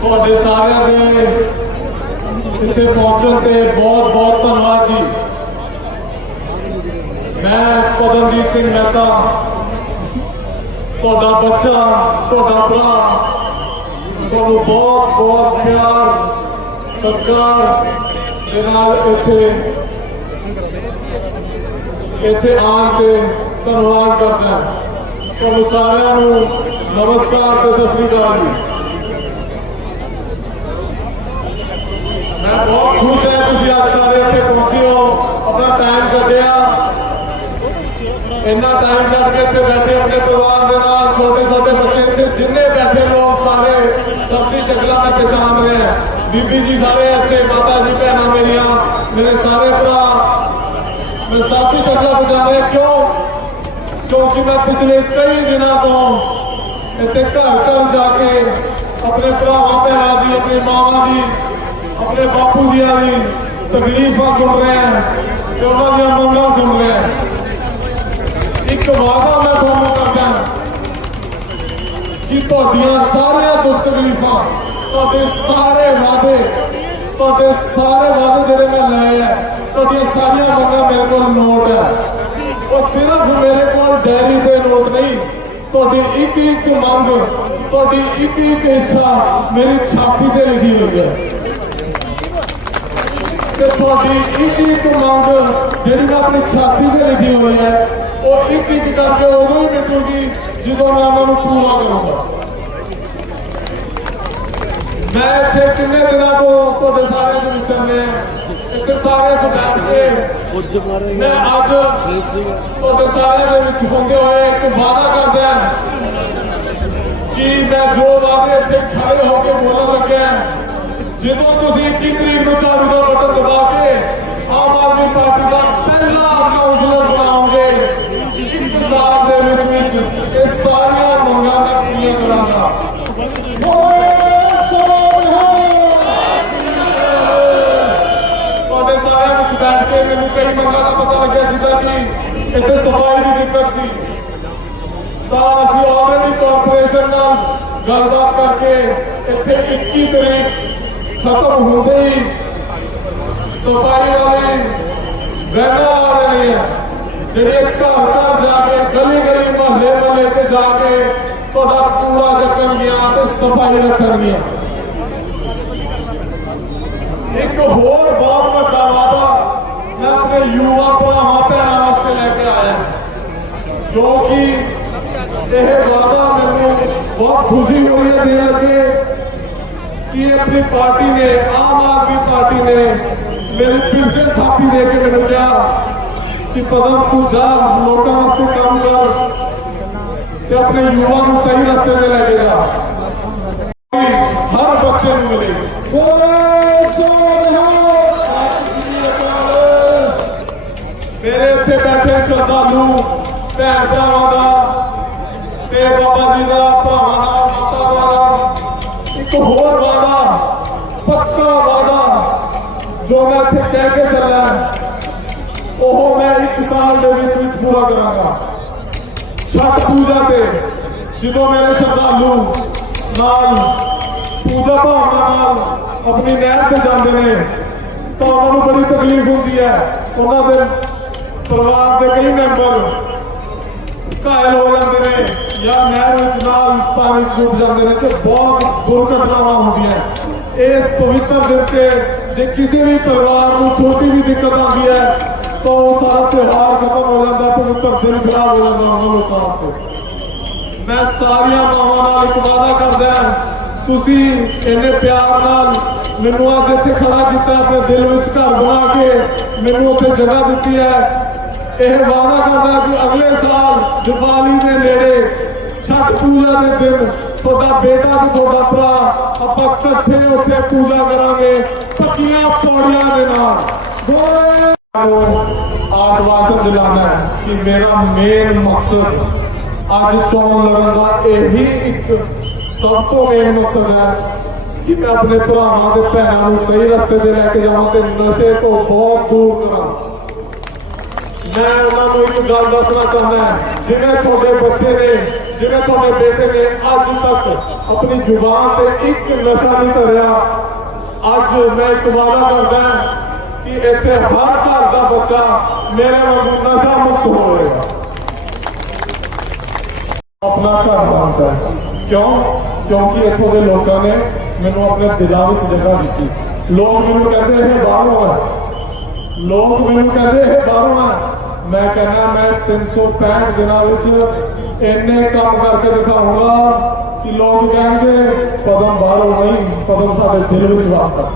ਤੁਹਾਡੇ ਸਾਰਿਆਂ ਦੇ ਇੱਥੇ ਪਹੁੰਚਣ ਤੇ ਬਹੁਤ ਬਹੁਤ ਧੰਨਵਾਦ ਜੀ। ਮੈਂ ਪਦਮਜੀਤ ਸਿੰਘ ਮਹਿਤਾ, ਤੁਹਾਡਾ ਬੱਚਾ, ਤੁਹਾਡਾ ਭਰਾ, ਤੁਹਾਨੂੰ ਬਹੁਤ ਬਹੁਤ ਪਿਆਰ, ਸਤਿਕਾਰ ਦੇ ਨਾਲ ਇੱਥੇ ਇੱਥੇ ਆਉਣ ਤੇ ਧੰਨਵਾਦ ਕਰਦਾ। ਤੁਹਾਨੂੰ ਸਾਰਿਆਂ ਨੂੰ नमस्कार तो सत श्रीकाल मैं बहुत खुश है तुम अज सारे इतने पहुँचे हो। अपना टाइम कटिया इना टाइम कट के इतने बैठे अपने परिवार के नाम छोटे छोटे बच्चे इतने जिन्हें बैठे लोग सारे, सबकी शक्ल का पहचान रहे हैं। बीबी जी सारे इतने माता जी, भैन मेरिया, मेरे सारे भरा मैं सबकी शक्ल पहचान रहे क्यों? क्योंकि मैं पिछले कई दिनों तो ਇੱਥੇ ਘਰ ਘਰ ਜਾ ਕੇ ਆਪਣੇ ਭਰਾਵਾਂ, ਭੈਣਾਂ ਦੀ, ਆਪਣੇ ਮਾਵਾਂ ਦੀ, ਆਪਣੇ ਬਾਪੂ ਜੀਆਂ ਦੀ ਤਕਲੀਫਾਂ ਸੁਣ ਰਿਹਾ ਤੇ ਉਹਨਾਂ ਦੀਆਂ ਮੰਗਾਂ ਸੁਣ ਰਿਹਾ ਇੱਕ ਵਾਅਦਾ ਮੈਂ ਤੁਹਾਨੂੰ ਕਰਦਾ ਕਿ ਤੁਹਾਡੀਆਂ ਸਾਰੀਆਂ ਦੁੱਖ ਤਕਲੀਫਾਂ ਤੁਹਾਡੇ ਸਾਰੇ ਵਾਅਦੇ, ਤੁਹਾਡੇ ਸਾਰੇ ਵਾਅਦੇ ਜਿਹੜੇ ਮੈਂ ਲਏ ਆ ਤੁਹਾਡੀਆਂ ਸਾਰੀਆਂ ਮੰਗਾਂ ਮੇਰੇ ਕੋਲ ਨੋਟ ਹੈ। ਉਹ ਸਿਰਫ ਮੇਰੇ ਤੁਹਾਡੀ ਇੱਕ ਇੱਕ ਮੰਗ ਤੁਹਾਡੀ ਇੱਕ ਇੱਕ ਇੱਛਾ ਮੇਰੀ ਛਾਤੀ ਤੇ ਲਿਖੀ ਹੋਈ ਹੈ ਤੇ ਤੁਹਾਡੀ ਇੱਕ ਇੱਕ ਮੰਗ ਜਿਹੜੀ ਮੈਂ ਆਪਣੀ ਛਾਤੀ ਤੇ ਲਿਖੀ ਹੋਈ ਹੈ ਉਹ ਇੱਕ ਇੱਕ ਕਰਕੇ ਉਦੋਂ ਹੀ ਮਿਟੂਗੀ ਜਦੋਂ ਮੈਂ ਉਹਨਾਂ ਨੂੰ ਪੂਰਾ ਕਰੂੰਗਾ ਮੈਂ ਇੱਥੇ ਕਿੰਨੇ ਦਿਨਾਂ ਤੋਂ ਤੁਹਾਡੇ ਸਾਰਿਆਂ ਦੇ ਵਿਚਰ ਰਿਹਾ ਇੱਥੇ ਸਾਰਿਆਂ ਤੋਂ ਬੈਠ ਕੇ ਉੱਜ ਮਾਰੇ ਮੈਂ ਅੱਜ ਤੁਹਾਡੇ ਸਾਰਿਆਂ ਦੇ ਵਿੱਚ ਹੁੰਦੇ ਹੋਏ ਇੱਕ ਵਾਅਦਾ ਕਈ ਮੰਗਾਂ ਦਾ ਪਤਾ ਲੱਗਿਆ ਜਿੱਦਾਂ ਕਿ ਇੱਥੇ ਸਫਾਈ ਦੀ ਦਿੱਕਤ ਸੀ ਤਾਂ ਅਸੀਂ ਆਲਰੇਡੀ ਕਾਰਪੋਰੇਸ਼ਨ ਨਾਲ ਗੱਲਬਾਤ ਕਰਕੇ ਇੱਥੇ 21 ਤਰੀਕ ਖਤਮ ਹੁੰਦੇ ਹੀ ਸਫਾਈ ਵਾਲੇ ਵੈਨਾਂ ਲਾ ਦੇਣੀ ਹੈ ਜਿਹੜੇ ਘਰ ਘਰ ਜਾ ਕੇ ਗਲੀ ਗਲੀ ਮਹੱਲੇ ਮਹੱਲੇ 'ਚ ਜਾ ਕੇ ਤੁਹਾਡਾ ਕੂੜਾ ਚੱਕਣਗੀਆਂ ਤੇ ਸਫਾਈ ਰੱਖਣਗੀਆਂ ਇੱਕ ਹੋਰ ਬਹੁਤ ਇਹ ਵਾਅਦਾ ਮੈਨੂੰ ਬਹੁਤ ਖੁਸ਼ੀ ਹੋਈ ਹੈ ਦੇਣ ਲੱਗੇ ਕਿ ਇਹ ਆਪਣੀ ਪਾਰਟੀ ਨੇ ਆਮ ਆਦਮੀ ਪਾਰਟੀ ਨੇ ਮੇਰੀ ਪਿੰਜਰ ਥਾਪੀ ਦੇ ਕੇ ਮੈਨੂੰ ਕਿਹਾ ਕਿ ਪਦਮ ਤੂੰ ਜਾ ਲੋਕਾਂ ਵਾਸਤੇ ਕੰਮ ਕਰ ਤੇ ਆਪਣੇ ਯੁਵਾ ਨੂੰ ਸਹੀ ਰਸਤੇ ਤੇ ਲੈ ਕੇ ਜਾ ਹਰ ਬੱਚੇ ਨੂੰ ਮਿਲੇਗੀ ਮੇਰੇ ਇੱਥੇ ਬੈਠੇ ਸ਼ਰਧਾਲੂ ਭੈਣ ਭਰਾਵਾਂ ਦਾ ਤੇ ਬਾਬਾ ਜੀ ਦਾ, ਭਰਾਵਾਂ ਦਾ, ਮਾਤਾ ਦਾ, ਇੱਕ ਹੋਰ ਵਾਦਾ, ਪੱਕਾ ਵਾਦਾ ਜੋ ਮੈਂ ਇੱਥੇ ਕਹਿ ਕੇ ਚੱਲਾ ਉਹ ਮੈਂ ਇੱਕ ਸਾਲ ਦੇ ਵਿੱਚ ਵਿੱਚ ਪੂਰਾ ਕਰਾਂਗਾ। ਛਠ ਪੂਜਾ ਤੇ ਜਦੋਂ ਮੇਰੇ ਸ਼ਰਧਾਲੂ ਨਾਲ ਪੂਜਾ ਭਾਵਨਾ ਨਾਲ ਆਪਣੀ ਨਹਿਰ ਤੇ ਜਾਂਦੇ ਨੇ, ਤਾਂ ਉਹਨਾਂ ਨੂੰ ਬੜੀ ਤਕਲੀਫ ਹੁੰਦੀ ਹੈ। ਉਹਨਾਂ ਦੇ ਪਰਿਵਾਰ ਦੇ ਕਈ ਮੈਂਬਰ ਘਾਇਲ ਹੋ ਜਾਂਦੇ ਨੇ। ਜਾਂ ਨਹਿਰ ਵਿੱਚ ਨਾਲ ਪਾਣੀ 'ਚ ਡੁੱਬ ਜਾਂਦੇ ਨੇ ਤੇ ਬਹੁਤ ਦੁਰਘਟਨਾਵਾਂ ਹੁੰਦੀਆਂ ਇਸ ਪਵਿੱਤਰ ਦਿਨ ਤੇ ਜੇ ਕਿਸੇ ਵੀ ਪਰਿਵਾਰ ਨੂੰ ਛੋਟੀ ਵੀ ਦਿੱਕਤ ਆਉਂਦੀ ਹੈ ਤਾਂ ਉਹ ਸਾਰਾ ਤਿਉਹਾਰ ਖਤਮ ਹੋ ਜਾਂਦਾ ਪਵਿੱਤਰ ਦਿਨ ਖਰਾਬ ਹੋ ਜਾਂਦਾ ਉਹਨਾਂ ਲੋਕਾਂ ਵਾਸਤੇ ਮੈਂ ਸਾਰੀਆਂ ਮਾਵਾਂ ਨਾਲ ਇੱਕ ਵਾਅਦਾ ਕਰਦਾ ਹਾਂ, ਤੁਸੀਂ ਇੰਨੇ ਪਿਆਰ ਨਾਲ ਮੈਨੂੰ ਅੱਜ ਇੱਥੇ ਖੜਾ ਕੀਤਾ ਆਪਣੇ ਦਿਲ ਵਿੱਚ ਘਰ ਬਣਾ ਕੇ ਮੈਨੂੰ ਉੱਥੇ ਜਗ੍ਹਾ ਦਿੱਤੀ ਹੈ ਇਹ ਵਾਅਦਾ ਕਰਦਾ ਕਿ ਅਗਲੇ ਸਾਲ ਦੀਵਾਲੀ ਦੇ ਨੇੜੇ ਛਠ ਪੂਜਾ ਦੇ ਦਿਨ ਤੁਹਾਡਾ ਬੇਟਾ ਤੇ ਤੁਹਾਡਾ ਭਰਾ ਆਪਾਂ ਇਕੱਠੇ ਉੱਥੇ ਪੂਜਾ ਕਰਾਂਗੇ ਪੱਕੀਆਂ ਪੌੜੀਆਂ ਦੇ ਨਾਲ। ਗੋਏ ਆਸ਼ਵਾਸਨ ਦਿਲਾਣਾ ਕਿ ਮੇਰਾ ਮੇਨ ਮਕਸਦ ਅੱਜ ਚੋਣ ਲੜਨ ਦਾ ਇਹੀ ਇੱਕ ਸਭ ਤੋਂ ਮੇਨ ਮਕਸਦ ਹੈ ਕਿ ਮੈਂ ਆਪਣੇ ਭਰਾਵਾਂ ਤੇ ਭੈਣਾਂ ਨੂੰ ਸਹੀ ਰਸਤੇ ਤੇ ਲੈ ਕੇ ਜਾਵਾਂ ਤੇ ਨਸ਼ੇ ਤੋਂ ਬਹੁਤ ਦੂਰ ਕਰਾਂ। ਮੈਂ ਉਹਨਾਂ ਨੂੰ ਇੱਕ ਗੱਲ ਦੱਸਣਾ ਚਾਹੁੰਦਾ ਜਿਵੇਂ ਤੁਹਾਡੇ ਬੱਚੇ ਨੇ, ਜਿਵੇਂ ਤੁਹਾਡੇ ਬੇਟੇ ਨੇ ਅੱਜ ਤੱਕ ਆਪਣੀ ਜ਼ੁਬਾਨ ਤੇ ਇੱਕ ਨਸ਼ਾ ਨਹੀਂ ਧਰਿਆ। ਅੱਜ ਮੈਂ ਇੱਕ ਵਾਅਦਾ ਕਰਦਾ ਕਿ ਇੱਥੇ ਹਰ ਘਰ ਦਾ ਬੱਚਾ ਮੇਰੇ ਵਾਂਗੂ ਨਸ਼ਾ ਮੁਕਤ ਹੋਵੇਗਾ ਆਪਣਾ ਘਰ ਬਣਦਾ ਕਿਉਂ? ਕਿਉਂਕਿ ਇੱਥੋਂ ਦੇ ਲੋਕਾਂ ਨੇ ਮੈਨੂੰ ਆਪਣੇ ਦਿਲਾਂ ਵਿੱਚ ਜਗ੍ਹਾ ਦਿੱਤੀ। ਲੋਕ ਮੈਨੂੰ ਕਹਿੰਦੇ ਇਹ ਬਾਹਰੋਂ ਆ। ਲੋਕ ਮੈਨੂੰ ਕਹਿੰਦੇ ਇਹ ਬਾਹਰੋਂ ਆ। ਮੈਂ ਕਹਿੰਦਾ, ਮੈਂ 365 ਦਿਨਾਂ ਵਿੱਚ ਇੰਨੇ ਕੰਮ ਕਰਕੇ ਦਿਖਾਊਂਗਾ ਕਿ ਲੋਕ ਕਹਿਣਗੇ, ਪਦਮ ਬਾਹਰੋਂ ਨਹੀਂ, ਪਦਮ ਸਾਡੇ ਦਿਲ ਵਿੱਚ ਵਸਦਾ